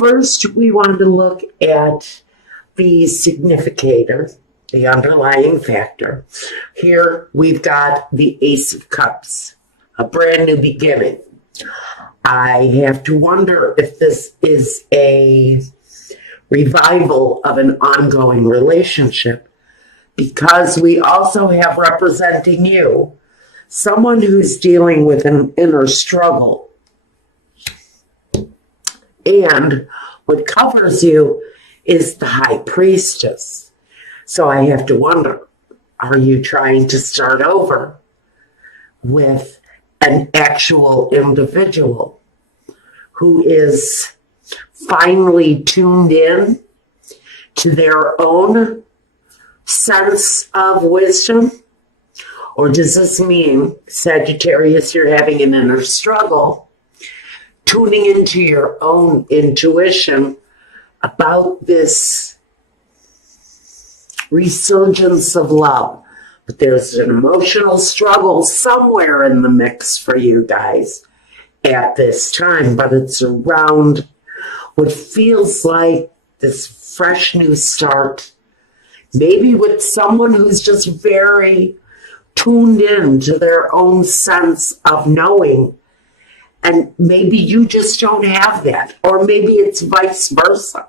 first we want to look at the significator, the underlying factor. Here we've got the Ace of Cups, a brand new beginning. I have to wonder if this is a revival of an ongoing relationship, because we also have representing you someone who's dealing with an inner struggle. And what covers you is the High Priestess. So I have to wonder, are you trying to start over with an actual individual who is finally tuned in to their own sense of wisdom? Or does this mean, Sagittarius, you're having an inner struggle, tuning into your own intuition about this resurgence of love? But there's an emotional struggle somewhere in the mix for you guys at this time, but it's around what feels like this fresh new start, maybe with someone who's just very tuned in to their own sense of knowing. And maybe you just don't have that. Or maybe it's vice versa.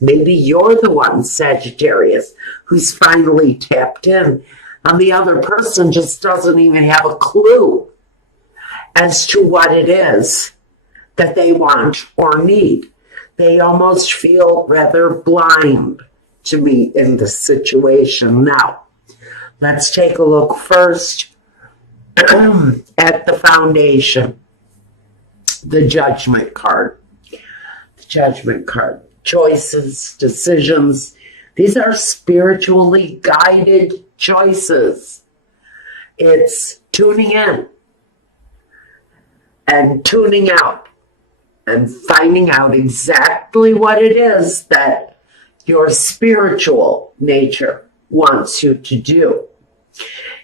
Maybe you're the one, Sagittarius, who's finally tapped in, and the other person just doesn't even have a clue as to what it is that they want or need. They almost feel rather blind to me in this situation. Now, let's take a look first at the foundation, the Judgment card. The Judgment card. Choices, decisions. These are spiritually guided choices. It's tuning in and tuning out and finding out exactly what it is that your spiritual nature wants you to do.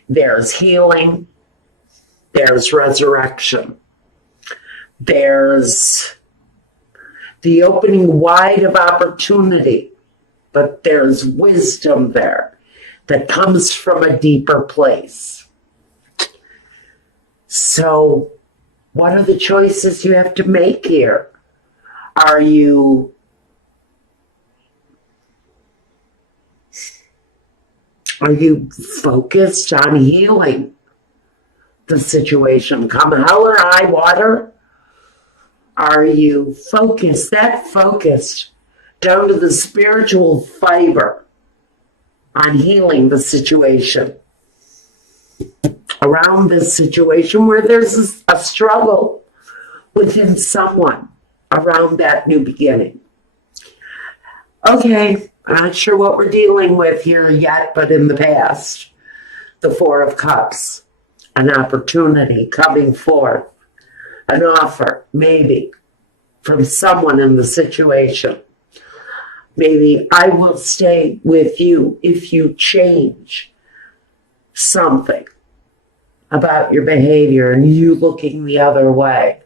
There's healing. There's resurrection. There's the opening wide of opportunity, but there's wisdom there that comes from a deeper place. So, what are the choices you have to make here? Are you focused on healing the situation, come hell or high water? Are you focused down to the spiritual fiber on healing the situation around this situation where there's a struggle within someone around that new beginning? Okay, I'm not sure what we're dealing with here yet, but in the past, the Four of Cups, an opportunity coming forth, an offer, maybe, from someone in the situation. Maybe I will stay with you if you change something about your behavior and you looking the other way.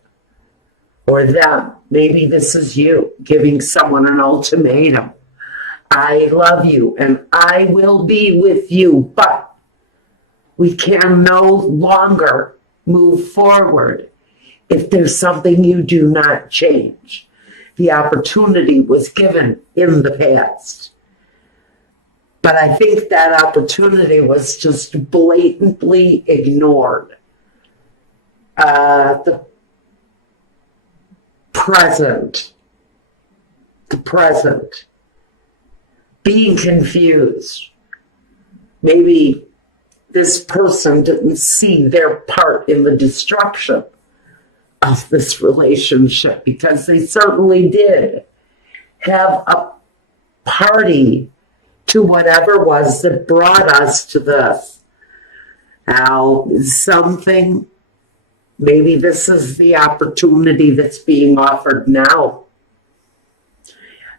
Or them. Maybe this is you giving someone an ultimatum. I love you and I will be with you, but we can no longer move forward if there's something you do not change. The opportunity was given in the past. But I think that opportunity was just blatantly ignored. The present, being confused. Maybe this person didn't see their part in the destruction of this relationship, because they certainly did have a party to whatever was that brought us to this. Now, maybe this is the opportunity that's being offered now.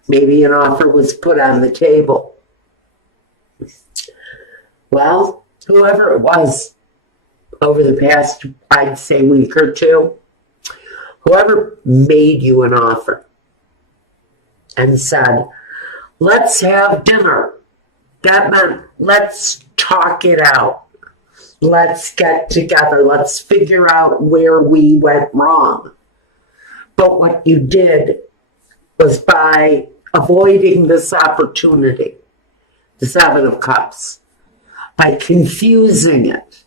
Maybe an offer was put on the table. Well, whoever it was over the past, I'd say, week or two, whoever made you an offer, and said, let's have dinner. That meant let's talk it out. Let's get together. Let's figure out where we went wrong. But what you did was, by avoiding this opportunity, the Seven of Cups, by confusing it,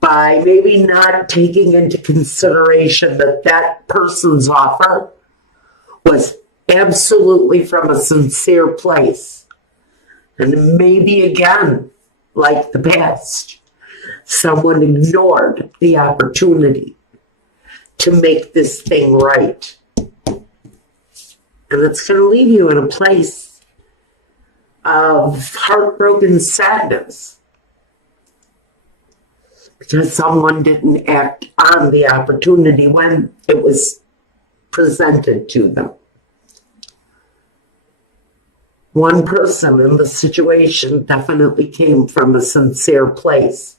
by maybe not taking into consideration that that person's offer was absolutely from a sincere place. And maybe again, like the past, someone ignored the opportunity to make this thing right. And it's going to leave you in a place of heartbroken sadness because someone didn't act on the opportunity when it was presented to them. One person in the situation definitely came from a sincere place,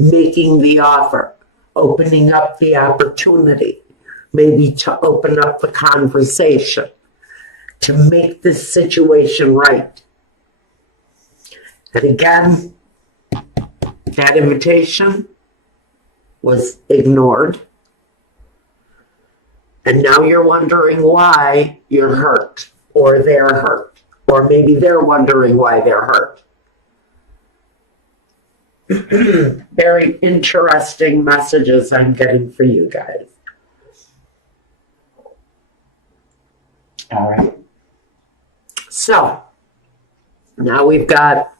making the offer, opening up the opportunity, maybe to open up the conversation, to make this situation right. And again, that invitation was ignored. And now you're wondering why you're hurt, or they're hurt. Or maybe they're wondering why they're hurt. Very interesting messages I'm getting for you guys. All right. So, now we've got,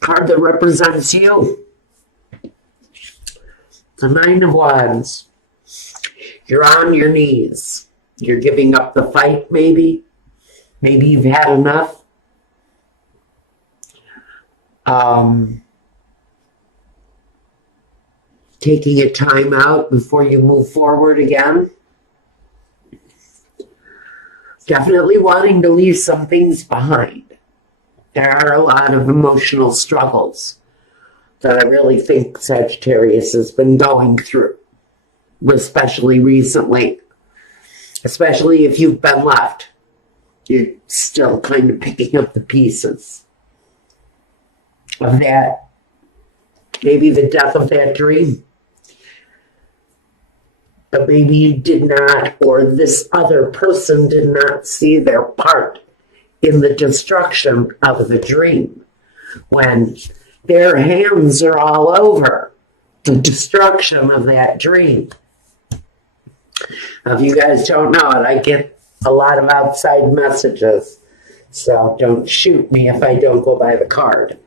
card that represents you. The Nine of Wands. You're on your knees. You're giving up the fight, maybe. Maybe you've had enough. Taking a time out before you move forward again. Definitely wanting to leave some things behind. There are a lot of emotional struggles that I really think Sagittarius has been going through, especially recently. Especially if you've been left. You're still kind of picking up the pieces of that. Maybe the death of that dream. But maybe you did not, or this other person did not see their part in the destruction of the dream. When their hands are all over the destruction of that dream. Now, if you guys don't know it, I get a lot of outside messages, so don't shoot me if I don't go by the card.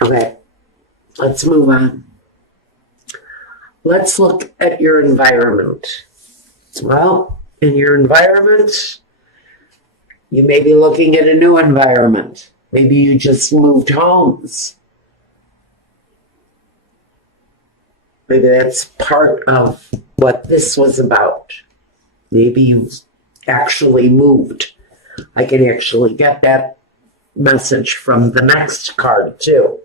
Okay, let's move on. Let's look at your environment. Well, in your environment, you may be looking at a new environment. Maybe you just moved homes. Maybe that's part of what this was about. Maybe you've actually moved. I can actually get that message from the next card too.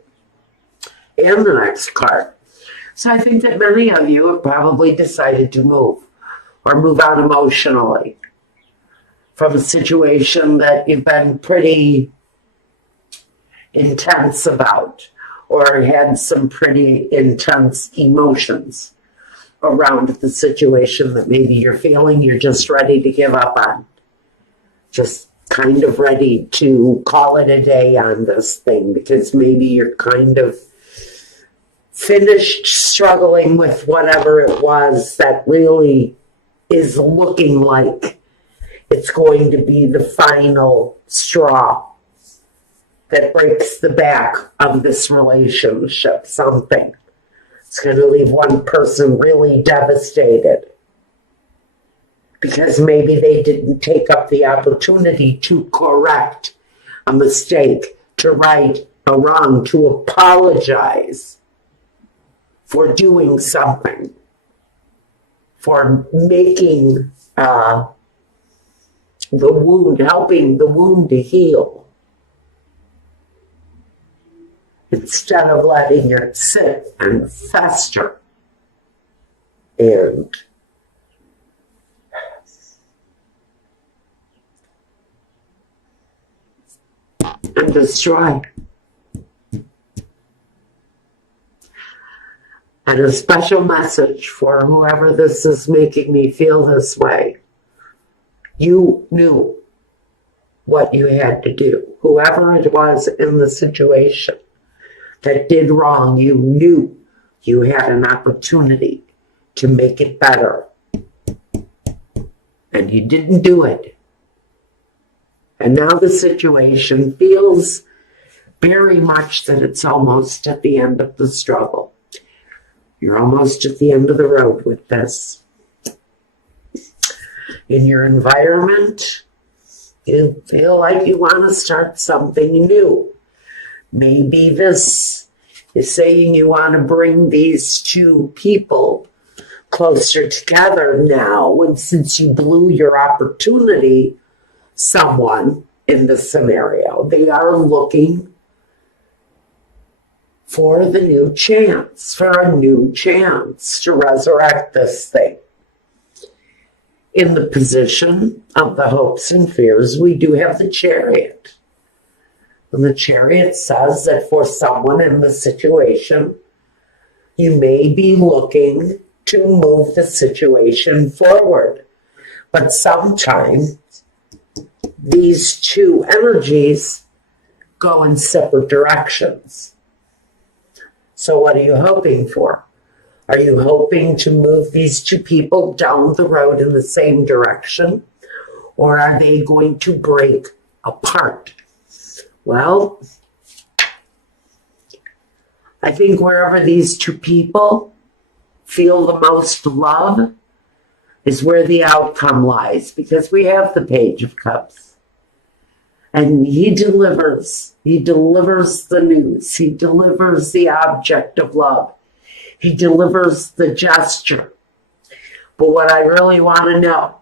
And the next card. So I think that many of you have probably decided to move or move on emotionally from a situation that you've been pretty intense about, or had some pretty intense emotions around the situation that maybe you're feeling you're just ready to give up on. Just kind of ready to call it a day on this thing, because maybe you're kind of finished struggling with whatever it was that really is looking like it's going to be the final straw that breaks the back of this relationship, something. It's going to leave one person really devastated because maybe they didn't take up the opportunity to correct a mistake, to right a wrong, to apologize for doing something, for making the wound, helping the wound to heal. Instead of letting it sit and fester. and destroy. And a special message for whoever this is making me feel this way. You knew what you had to do. Whoever it was in the situation that did wrong, you knew you had an opportunity to make it better. And you didn't do it. And now the situation feels very much that it's almost at the end of the struggle. You're almost at the end of the road with this. In your environment, you feel like you want to start something new. Maybe this is saying you want to bring these two people closer together now, and since you blew your opportunity, someone in the scenario, they are looking for a new chance to resurrect this thing. In the position of the hopes and fears, we do have the Chariot. And the Chariot says that for someone in the situation, you may be looking to move the situation forward. But sometimes these two energies go in separate directions. So what are you hoping for? Are you hoping to move these two people down the road in the same direction? Or are they going to break apart? Well, I think wherever these two people feel the most love is where the outcome lies, because we have the Page of Cups. And he delivers the news. He delivers the object of love. He delivers the gesture. But what I really want to know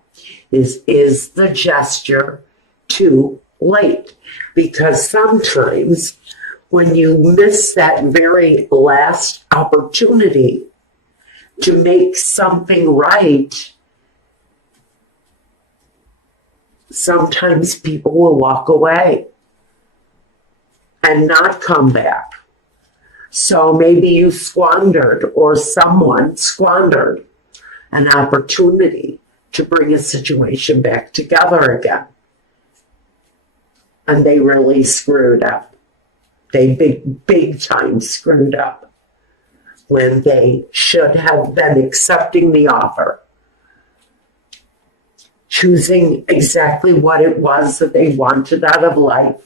is the gesture too late? Because sometimes when you miss that very last opportunity to make something right, sometimes people will walk away and not come back. So maybe you squandered, or someone squandered, an opportunity to bring a situation back together again. And they really screwed up. They big time screwed up when they should have been accepting the offer, choosing exactly what it was that they wanted out of life,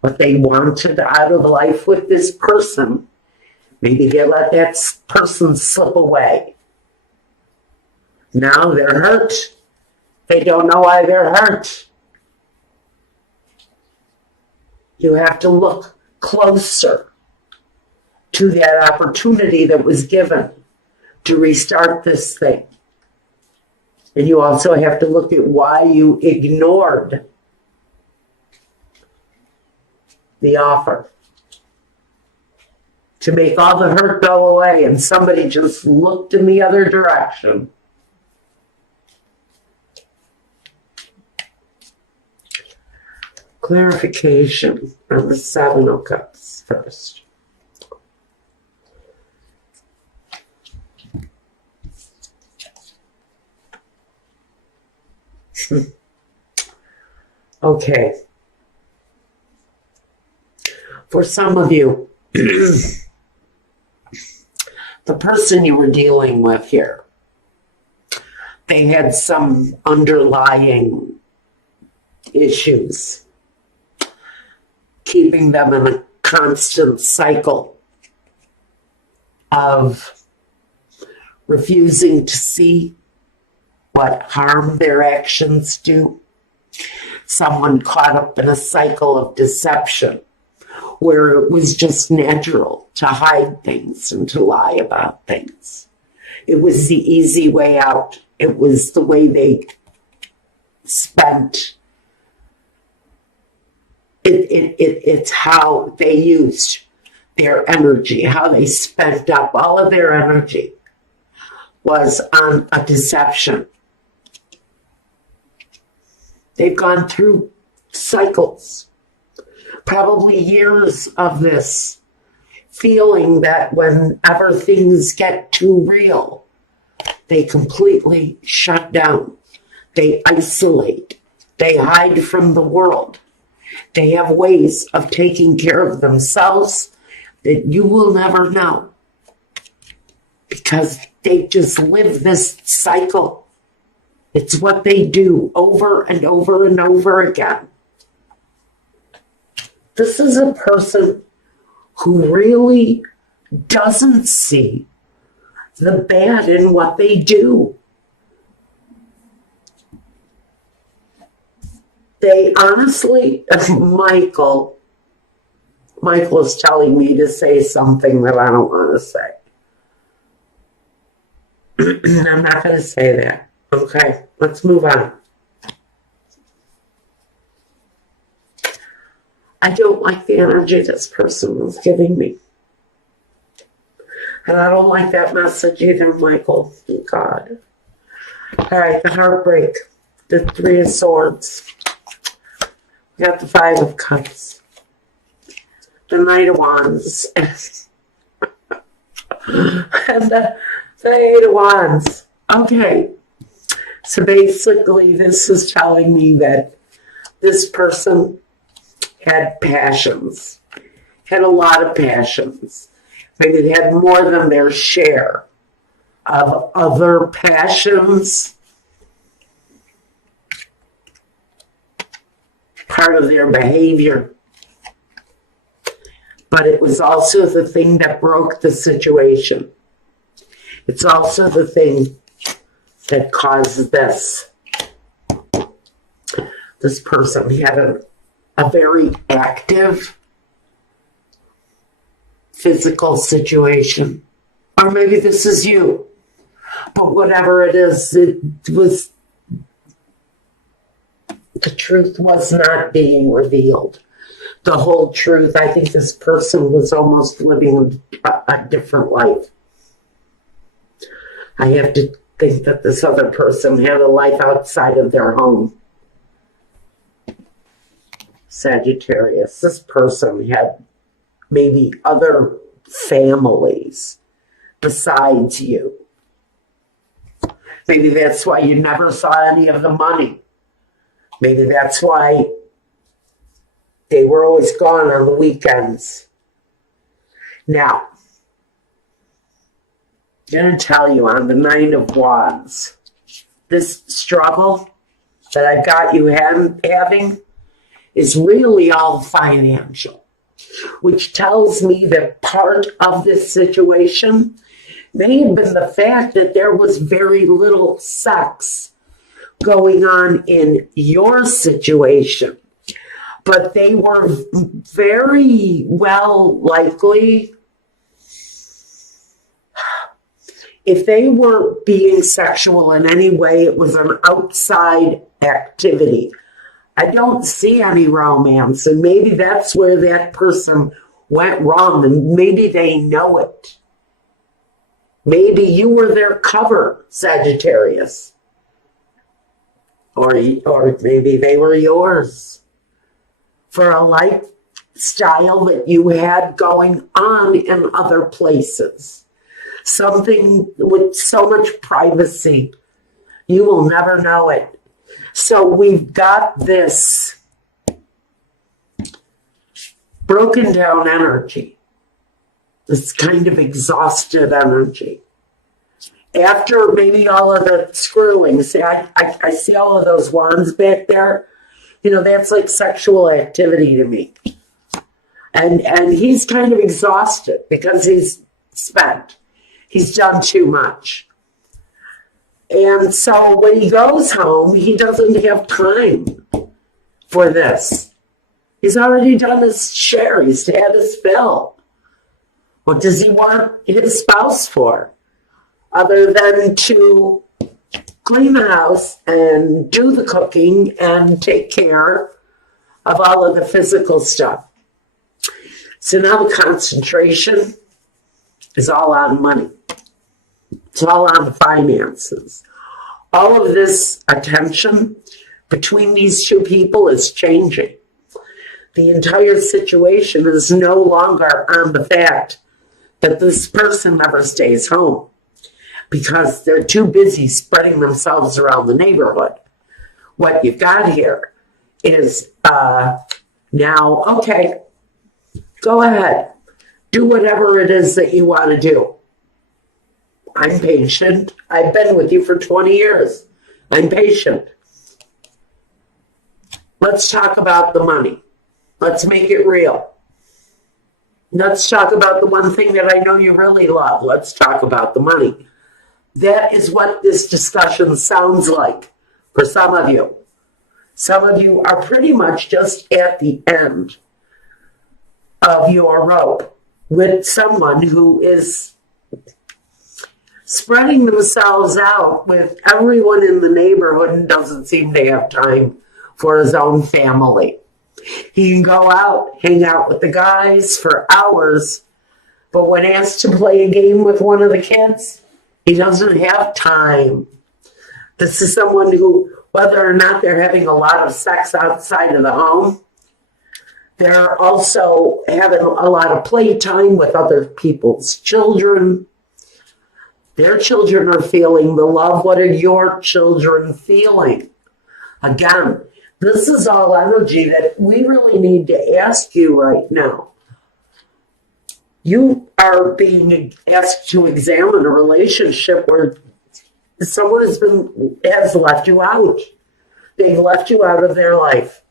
what they wanted out of life with this person. Maybe they let that person slip away. Now they're hurt. They don't know why they're hurt. You have to look closer to that opportunity that was given to restart this thing. And you also have to look at why you ignored the offer. To make all the hurt go away, and somebody just looked in the other direction. Clarification on the Seven of Cups first. Okay. For some of you, the person you were dealing with here, they had some underlying issues, keeping them in a constant cycle of refusing to see what harm their actions do. Someone caught up in a cycle of deception where it was just natural to hide things and to lie about things. It was the easy way out. It was the way they spent. It's how they used their energy, how they spent up all of their energy. was on a deception. They've gone through cycles, probably years of this, feeling that whenever things get too real, they completely shut down. They isolate. They hide from the world. They have ways of taking care of themselves that you will never know, because they just live this cycle. It's what they do over and over and over again. This is a person who really doesn't see the bad in what they do. They honestly, Michael is telling me to say something that I don't want to say. I'm not going to say that. Okay, let's move on. I don't like the energy this person was giving me. And I don't like that message either, Michael. Thank God. All right, the heartbreak. The Three of Swords. We got the Five of Cups. The Knight of Wands. And the Eight of Wands. Okay. So basically, this is telling me that this person had passions, had a lot of passions. Maybe they had more than their share of other passions, part of their behavior. But it was also the thing that broke the situation. It's also the thing that caused this. This person had a very active physical situation. Or maybe this is you. But whatever it is, it was, the truth was not being revealed. The whole truth. I think this person was almost living a different life. I have to think that this other person had a life outside of their home. Sagittarius. This person had maybe other families besides you. Maybe that's why you never saw any of the money. Maybe that's why they were always gone on the weekends. Now, I'm going to tell you on the Nine of Wands, this struggle that I've got you having is really all financial, which tells me that part of this situation may have been the fact that there was very little sex going on in your situation. But they were very well likely, if they weren't being sexual in any way, it was an outside activity. I don't see any romance, and maybe that's where that person went wrong, and maybe they know it. Maybe you were their cover, Sagittarius. Or maybe they were yours for a lifestyle that you had going on in other places. Something with so much privacy. You will never know it. So we've got this broken down energy, this kind of exhausted energy. After maybe all of the screwing, see, I see all of those wands back there. You know, that's like sexual activity to me. And he's kind of exhausted because he's spent. He's done too much. And so when he goes home, he doesn't have time for this. He's already done his share. He's had his fill. What does he want his spouse for? Other than to clean the house and do the cooking and take care of all of the physical stuff. So now the concentration is all on money. It's all on finances. All of this attention between these two people is changing. The entire situation is no longer on the fact that this person never stays home because they're too busy spreading themselves around the neighborhood. What you've got here is now, okay, go ahead. Do whatever it is that you want to do. I'm patient. I've been with you for 20 years. I'm patient. Let's talk about the money. Let's make it real. Let's talk about the one thing that I know you really love. Let's talk about the money. That is what this discussion sounds like for some of you. Some of you are pretty much just at the end of your rope with someone who is spreading themselves out with everyone in the neighborhood and doesn't seem to have time for his own family. He can go out, hang out with the guys for hours, but when asked to play a game with one of the kids, he doesn't have time. This is someone who, whether or not they're having a lot of sex outside of the home, they're also having a lot of playtime with other people's children. Their children are feeling the love. What are your children feeling? Again, this is all energy that we really need to ask you right now. You are being asked to examine a relationship where someone has left you out. They've left you out of their life.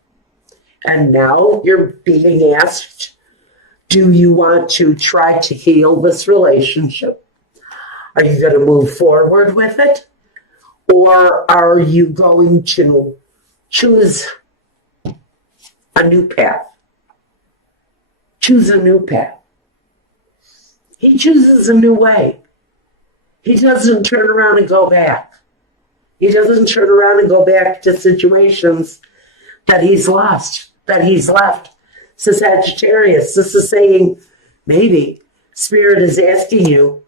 And now you're being asked, do you want to try to heal this relationship? Are you going to move forward with it? Or are you going to choose a new path? Choose a new path. He chooses a new way. He doesn't turn around and go back. He doesn't turn around and go back to situations that he's lost, that he's left. So Sagittarius, this is saying maybe Spirit is asking you